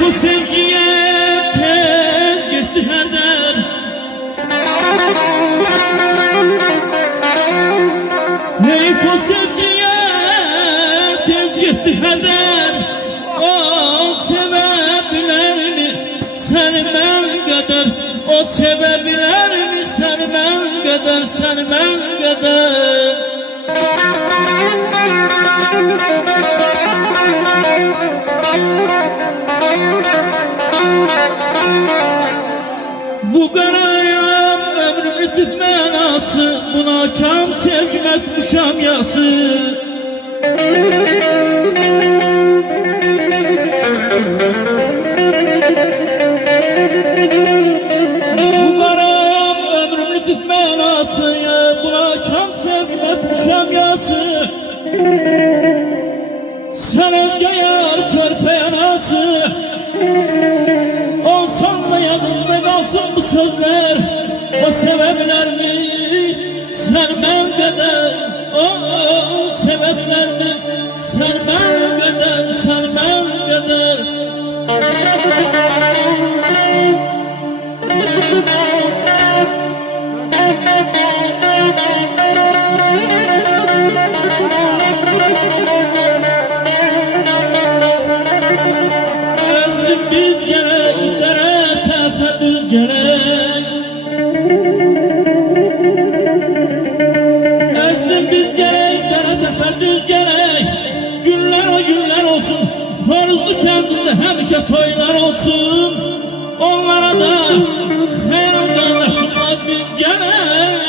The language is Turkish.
bu sevgiye tez gitti heder. Hey bu sevgiye tez gitti heder. O sebeplerini sevmem kadar, o sebeplerini sevmem kadar, sevmem kadar. Bu qarayam ömrümü tütmənası, buna kam sevgim etmişəm yası. Bu qarayam ömrümü tütmənası, buna kam sevgim etmişəm yası. Sen özge yar körpe yanası, olsan da yadımda kalsın bu sözler. O sebeplerini sevmem kadar, o sebeplerini sevmem kadar, sevmem kadar. Biz gerek, dere tepe düz gerek. Ezdim biz gerek, dere tepe düz gerek. Günler o günler olsun, Horuzlu kentinde hemşe toylar olsun. Onlara da hayal kardeşimle biz gerek.